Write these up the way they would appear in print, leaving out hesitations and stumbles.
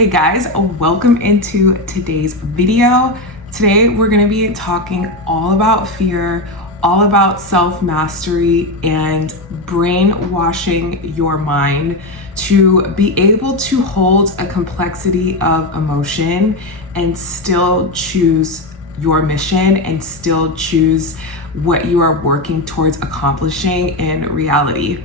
Hey guys, welcome into today's video. Today we're going to be talking all about fear, all about self-mastery and brainwashing your mind to be able to hold a complexity of emotion and still choose your mission and still choose what you are working towards accomplishing in reality.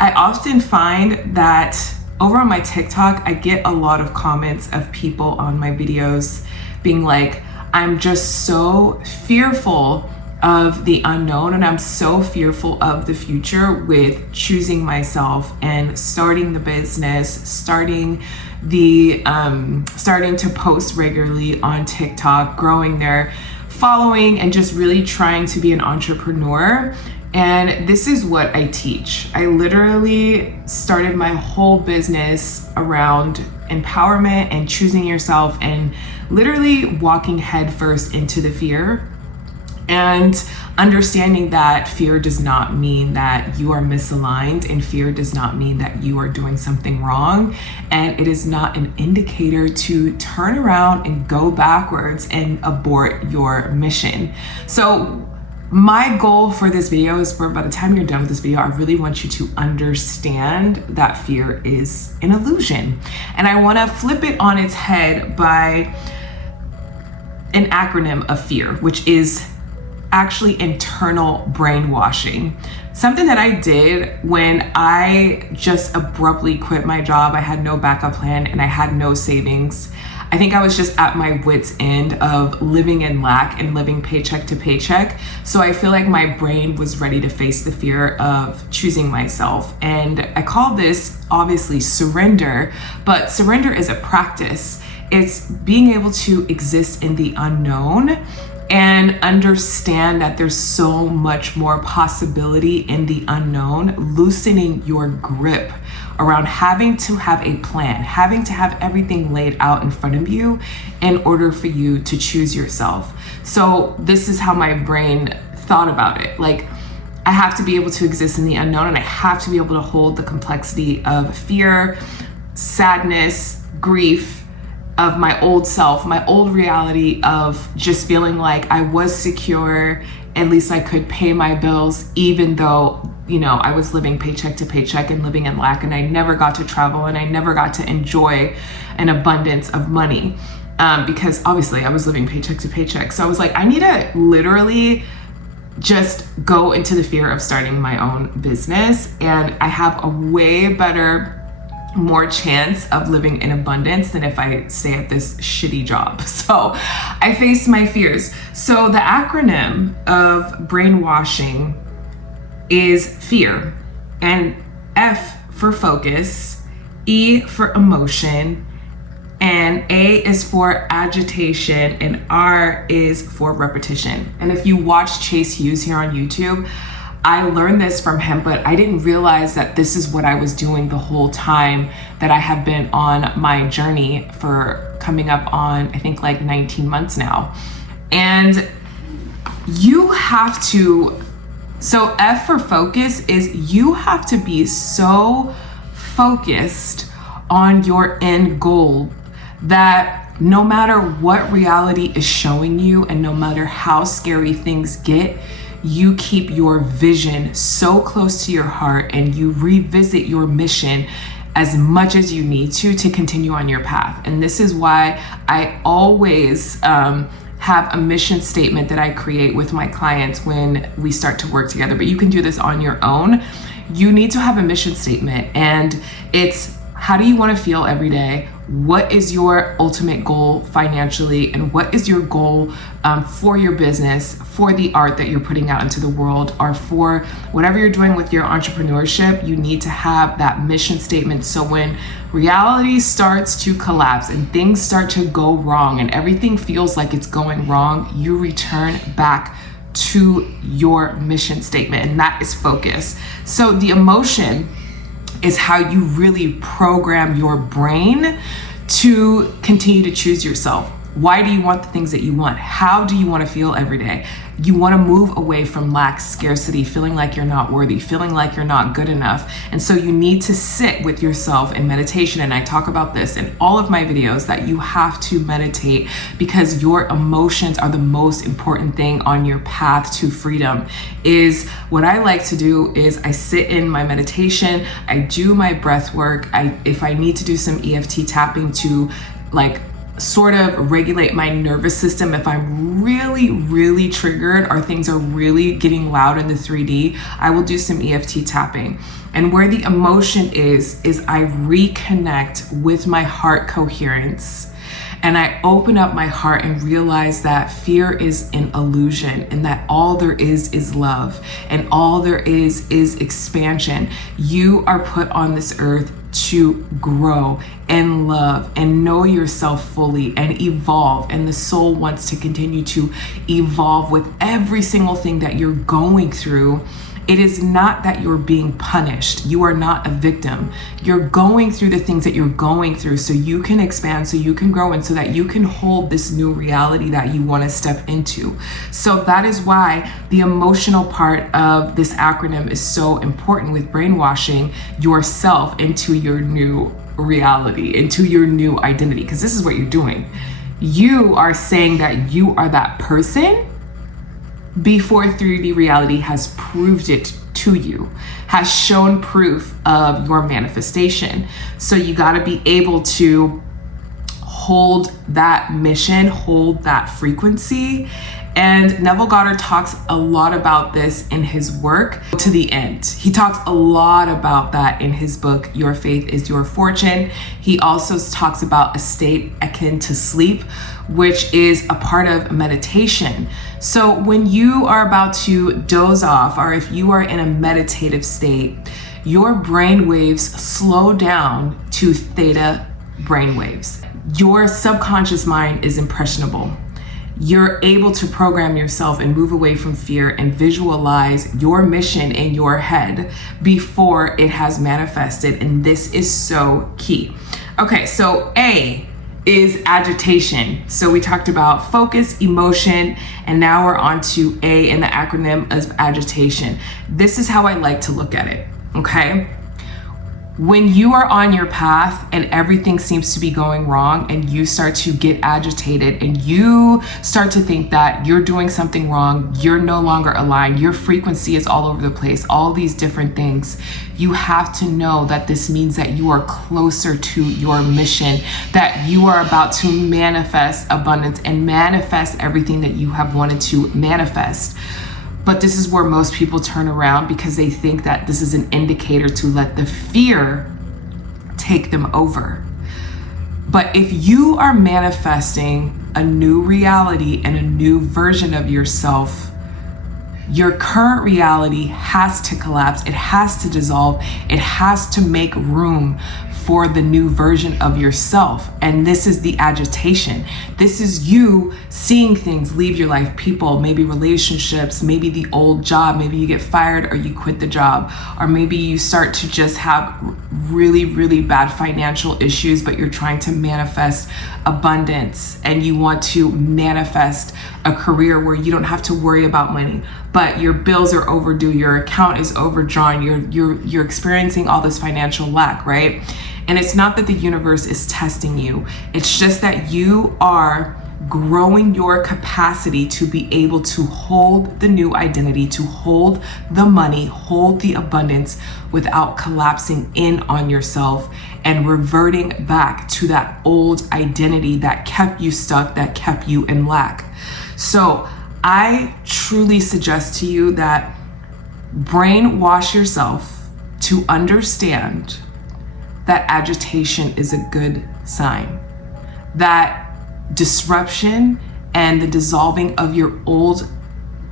I often find that over on my TikTok, I get a lot of comments of people on my videos being like, I'm just so fearful of the unknown and I'm so fearful of the future with choosing myself and starting the business, starting to post regularly on TikTok, growing their following and just really trying to be an entrepreneur. And this is what I teach. I literally started my whole business around empowerment and choosing yourself and literally walking headfirst into the fear and understanding that fear does not mean that you are misaligned and fear does not mean that you are doing something wrong. And it is not an indicator to turn around and go backwards and abort your mission. So my goal for this video is for by the time you're done with this video, I really want you to understand that fear is an illusion. And I want to flip it on its head by an acronym of fear, which is actually internal brainwashing. Something that I did when I just abruptly quit my job. I had no backup plan and I had no savings. I think I was just at my wit's end of living in lack and living paycheck to paycheck. So I feel like my brain was ready to face the fear of choosing myself. And I call this obviously surrender, but surrender is a practice. It's being able to exist in the unknown and understand that there's so much more possibility in the unknown, loosening your grip around having to have a plan, having to have everything laid out in front of you in order for you to choose yourself. So this is how my brain thought about it. Like, I have to be able to exist in the unknown and I have to be able to hold the complexity of fear, sadness, grief, of my old self, my old reality of just feeling like I was secure, at least I could pay my bills, even though, I was living paycheck to paycheck and living in lack and I never got to travel and I never got to enjoy an abundance of money because obviously I was living paycheck to paycheck. So I was like, I need to literally just go into the fear of starting my own business and I have a way more chance of living in abundance than if I stay at this shitty job. So I faced my fears. So the acronym of brainwashing is fear, and F for focus, E for emotion, and A is for agitation, and R is for repetition. And if you watch Chase Hughes here on YouTube, I learned this from him, but I didn't realize that this is what I was doing the whole time that I have been on my journey for coming up on, I think, like 19 months now. And you have to, so F for focus is you have to be so focused on your end goal that no matter what reality is showing you and no matter how scary things get, you keep your vision so close to your heart and you revisit your mission as much as you need to continue on your path. And this is why I always have a mission statement that I create with my clients when we start to work together. But you can do this on your own. You need to have a mission statement, and it's how do you want to feel every day? What is your ultimate goal financially? And what is your goal for your business, for the art that you're putting out into the world, or for whatever you're doing with your entrepreneurship? You need to have that mission statement. So when reality starts to collapse and things start to go wrong and everything feels like it's going wrong, you return back to your mission statement, and that is focus. So the emotion is how you really program your brain to continue to choose yourself. Why do you want the things that you want? How do you want to feel every day? You want to move away from lack, scarcity, feeling like you're not worthy, feeling like you're not good enough. And so you need to sit with yourself in meditation. And I talk about this in all of my videos, that you have to meditate because your emotions are the most important thing on your path to freedom. Is what I like to do is I sit in my meditation, I do my breath work. If I need to do some EFT tapping to like sort of regulate my nervous system, if I'm really triggered or things are really getting loud in the 3D, I will do some EFT tapping. And where the emotion is I reconnect with my heart coherence. And I open up my heart and realize that fear is an illusion, and that all there is love, and all there is expansion. You are put on this earth to grow and love and know yourself fully and evolve. And the soul wants to continue to evolve with every single thing that you're going through. It is not that you're being punished. You are not a victim. You're going through the things that you're going through so you can expand, so you can grow, and so that you can hold this new reality that you want to step into. So that is why the emotional part of this acronym is so important with brainwashing yourself into your new reality, into your new identity, because this is what you're doing. You are saying that you are that person before 3D reality has proved it to you, has shown proof of your manifestation. So you got to be able to hold that mission, hold that frequency. And Neville Goddard talks a lot about this in his work, To the End. He talks a lot about that in his book, Your Faith is Your Fortune. He also talks about a state akin to sleep, which is a part of meditation. So when you are about to doze off, or if you are in a meditative state, your brain waves slow down to theta brain waves. Your subconscious mind is impressionable. You're able to program yourself and move away from fear and visualize your mission in your head before it has manifested. And this is so key. Okay, so A is agitation. So we talked about focus, emotion, and now we're on to A in the acronym of agitation. This is how I like to look at it, okay? When you are on your path and everything seems to be going wrong, and you start to get agitated and you start to think that you're doing something wrong, you're no longer aligned, your frequency is all over the place, all these different things, you have to know that this means that you are closer to your mission, that you are about to manifest abundance and manifest everything that you have wanted to manifest. But this is where most people turn around, because they think that this is an indicator to let the fear take them over. But if you are manifesting a new reality and a new version of yourself, your current reality has to collapse. It has to dissolve. It has to make room for the new version of yourself. And this is the agitation. This is you seeing things leave your life, people, maybe relationships, maybe the old job, maybe you get fired or you quit the job, or maybe you start to just have really bad financial issues, but you're trying to manifest abundance and you want to manifest a career where you don't have to worry about money, but your bills are overdue, your account is overdrawn, you're experiencing all this financial lack, right? And it's not that the universe is testing you. It's just that you are growing your capacity to be able to hold the new identity, to hold the money, hold the abundance without collapsing in on yourself and reverting back to that old identity that kept you stuck, that kept you in lack. So I truly suggest to you that brainwash yourself to understand that agitation is a good sign. That disruption and the dissolving of your old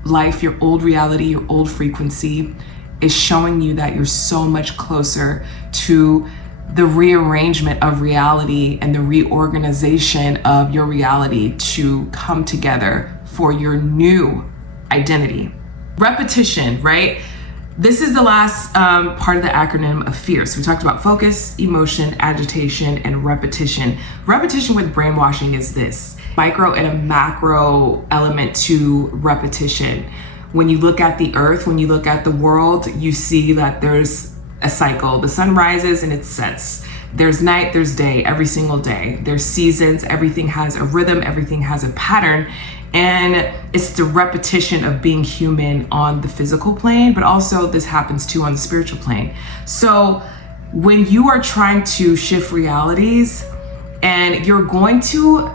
life, your old reality, your old frequency is showing you that you're so much closer to the rearrangement of reality and the reorganization of your reality to come together for your new identity. Repetition, right? This is the last part of the acronym of fear. So we talked about focus, emotion, agitation, and repetition. Repetition with brainwashing is this micro and a macro element to repetition. When you look at the earth, when you look at the world, you see that there's a cycle. The sun rises and it sets. There's night, there's day, every single day. There's seasons, everything has a rhythm, everything has a pattern. And it's the repetition of being human on the physical plane, but also this happens too on the spiritual plane. So when you are trying to shift realities, and you're going to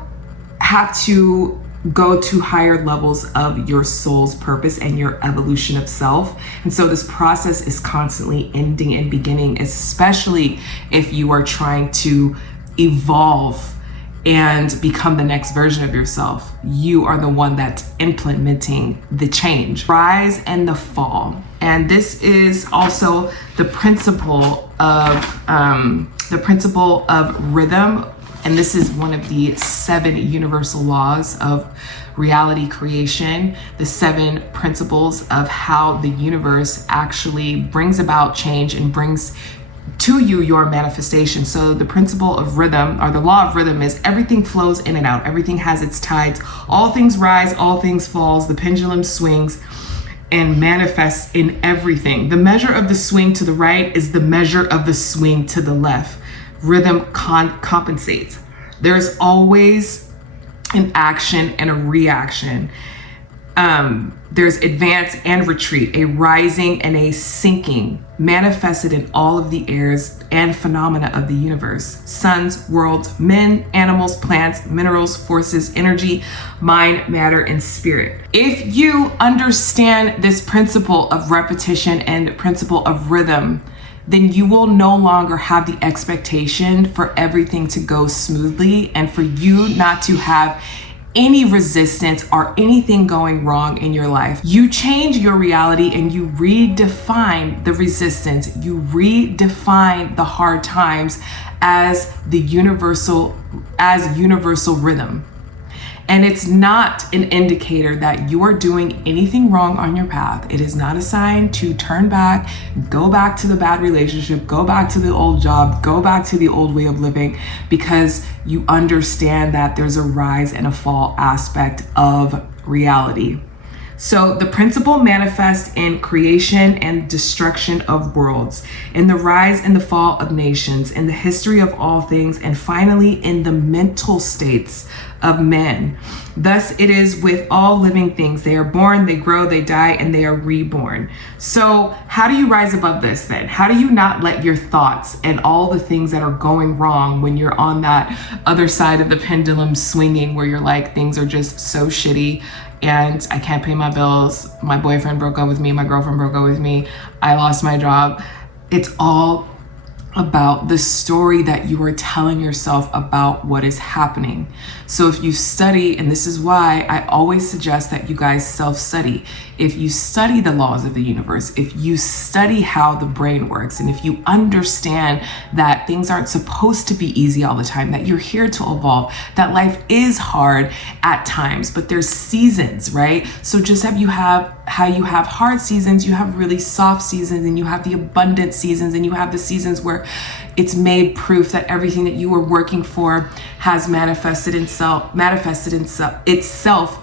have to go to higher levels of your soul's purpose and your evolution of self. And so this process is constantly ending and beginning, especially if you are trying to evolve and become the next version of yourself. You are the one that's implementing the change. Rise and the fall. And this is also the principle of rhythm. And this is one of the 7 universal laws of reality creation, the 7 principles of how the universe actually brings about change and brings to you your manifestation. So the principle of rhythm, or the law of rhythm, is everything flows in and out. Everything has its tides. All things rise, all things falls. The pendulum swings and manifests in everything. The measure of the swing to the right is the measure of the swing to the left. Rhythm compensates. There's always an action and a reaction. There's advance and retreat, a rising and a sinking, manifested in all of the airs and phenomena of the universe. Suns, worlds, men, animals, plants, minerals, forces, energy, mind, matter, and spirit. If you understand this principle of repetition and principle of rhythm, then you will no longer have the expectation for everything to go smoothly and for you not to have any resistance or anything going wrong in your life. You change your reality and you redefine the resistance. You redefine the hard times as universal rhythm. And it's not an indicator that you are doing anything wrong on your path. It is not a sign to turn back, go back to the bad relationship, go back to the old job, go back to the old way of living, because you understand that there's a rise and a fall aspect of reality. So the principle manifests in creation and destruction of worlds, in the rise and the fall of nations, in the history of all things, and finally in the mental states of men. Thus it is with all living things. They are born, they grow, they die, and they are reborn. So how do you rise above this then? How do you not let your thoughts and all the things that are going wrong when you're on that other side of the pendulum swinging, where you're like, things are just so shitty and I can't pay my bills, my boyfriend broke up with me, my girlfriend broke up with me, I lost my job. It's all about the story that you are telling yourself about what is happening. So if you study, and this is why I always suggest that you guys self-study. If you study the laws of the universe, if you study how the brain works, and if you understand that things aren't supposed to be easy all the time, that you're here to evolve, that life is hard at times, but there's seasons, right? So just how you have hard seasons, you have really soft seasons, and you have the abundant seasons, and you have the seasons where it's made proof that everything that you were working for has manifested itself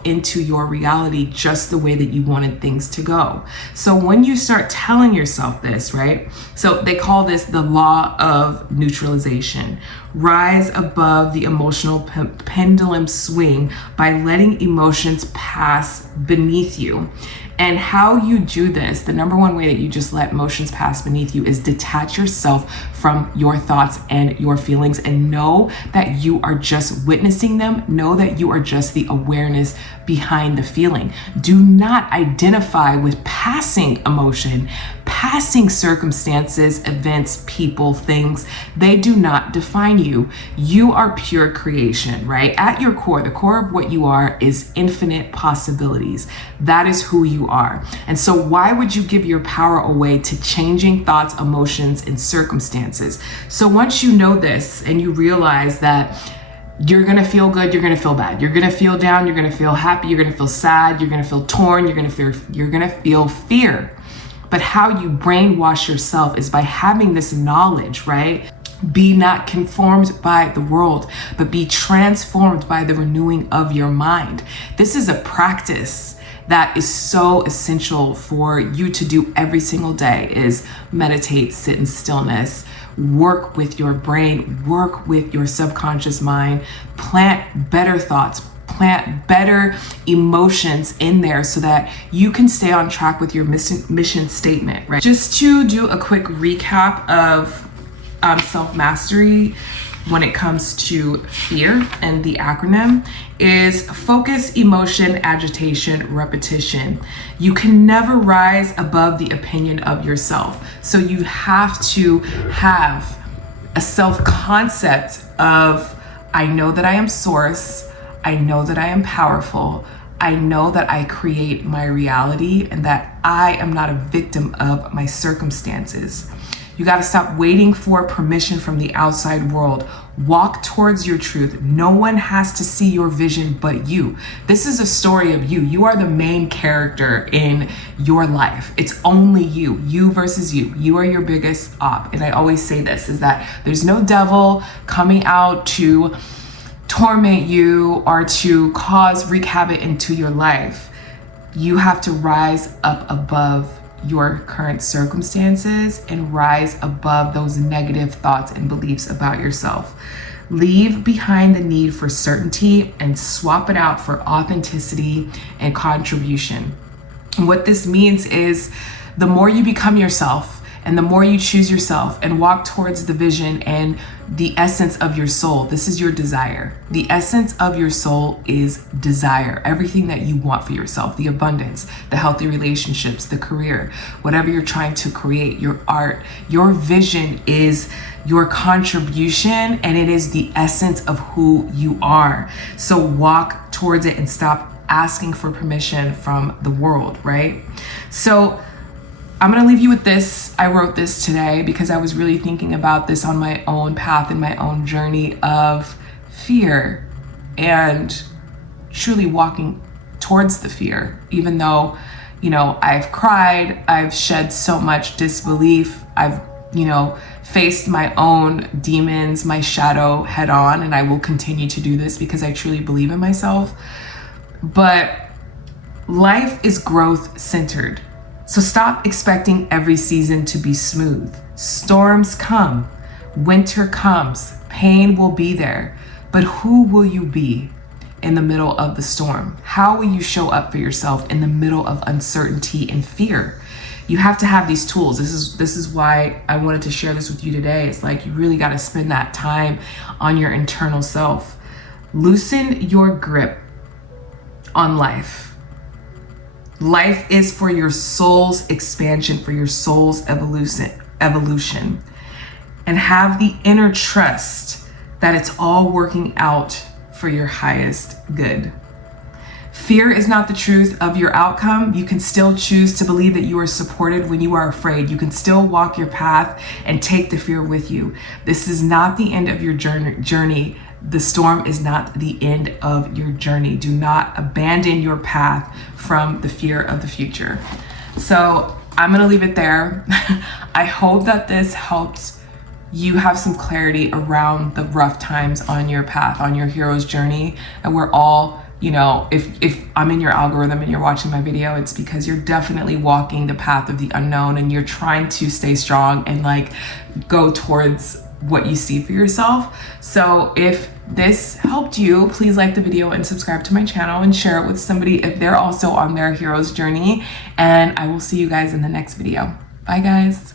into your reality, just the way that you wanted things to go. So when you start telling yourself this, right? So they call this the law of neutralization. Rise above the emotional pendulum swing by letting emotions pass beneath you. And how you do this, the number one way that you just let emotions pass beneath you, is detach yourself from your thoughts and your feelings and know that you are just witnessing them. Know that you are just the awareness behind the feeling. Do not identify with passing emotion, passing circumstances, events, people, things. They do not define you. You are pure creation, right? At your core, the core of what you are is infinite possibilities. That is who you are. And so why would you give your power away to changing thoughts, emotions, and circumstances? So once you know this and you realize that you're going to feel good, you're going to feel bad, you're going to feel down, you're going to feel happy, you're going to feel sad, you're going to feel torn, you're going to feel fear. But how you brainwash yourself is by having this knowledge, right? Be not conformed by the world, but be transformed by the renewing of your mind. This is a practice that is so essential for you to do every single day, is meditate, sit in stillness, work with your brain, work with your subconscious mind, plant better thoughts, plant better emotions in there so that you can stay on track with your mission statement, right? Just to do a quick recap of self-mastery when it comes to fear, and the acronym is focus, emotion, agitation, repetition. You can never rise above the opinion of yourself. So you have to have a self-concept of, I know that I am source, I know that I am powerful, I know that I create my reality, and that I am not a victim of my circumstances. You got to stop waiting for permission from the outside world. Walk towards your truth. No one has to see your vision but you. This is a story of you. You are the main character in your life. It's only you. You versus you. You are your biggest op. And I always say this, is that there's no devil coming out to torment you or to wreak havoc into your life. You have to rise up above your current circumstances and rise above those negative thoughts and beliefs about yourself. Leave behind the need for certainty and swap it out for authenticity and contribution. And what this means is the more you become yourself and the more you choose yourself and walk towards the vision and the essence of your soul, this is your desire. The essence of your soul is desire. Everything that you want for yourself, the abundance, the healthy relationships, the career, whatever you're trying to create, your art, your vision is your contribution, and it is the essence of who you are. So walk towards it and stop asking for permission from the world, right? So I'm going to leave you with this. I wrote this today because I was really thinking about this on my own path and my own journey of fear and truly walking towards the fear, even though, I've cried, I've shed so much disbelief, I've, faced my own demons, my shadow head on, and I will continue to do this because I truly believe in myself. But life is growth centered. So stop expecting every season to be smooth. Storms come, winter comes, pain will be there, but who will you be in the middle of the storm? How will you show up for yourself in the middle of uncertainty and fear? You have to have these tools. This is why I wanted to share this with you today. It's like you really got to spend that time on your internal self. Loosen your grip on life. Life is for your soul's expansion, for your soul's evolution. And have the inner trust that it's all working out for your highest good. Fear is not the truth of your outcome. You can still choose to believe that you are supported when you are afraid. You can still walk your path and take the fear with you. This is not the end of your journey. The storm is not the end of your journey. Do not abandon your path from the fear of the future. So I'm going to leave it there. I hope that this helps you have some clarity around the rough times on your path, on your hero's journey. And we're all, if I'm in your algorithm and you're watching my video, it's because you're definitely walking the path of the unknown and you're trying to stay strong and go towards what you see for yourself. So if this helped you, please like the video and subscribe to my channel and share it with somebody if they're also on their hero's journey. And I will see you guys in the next video. Bye guys.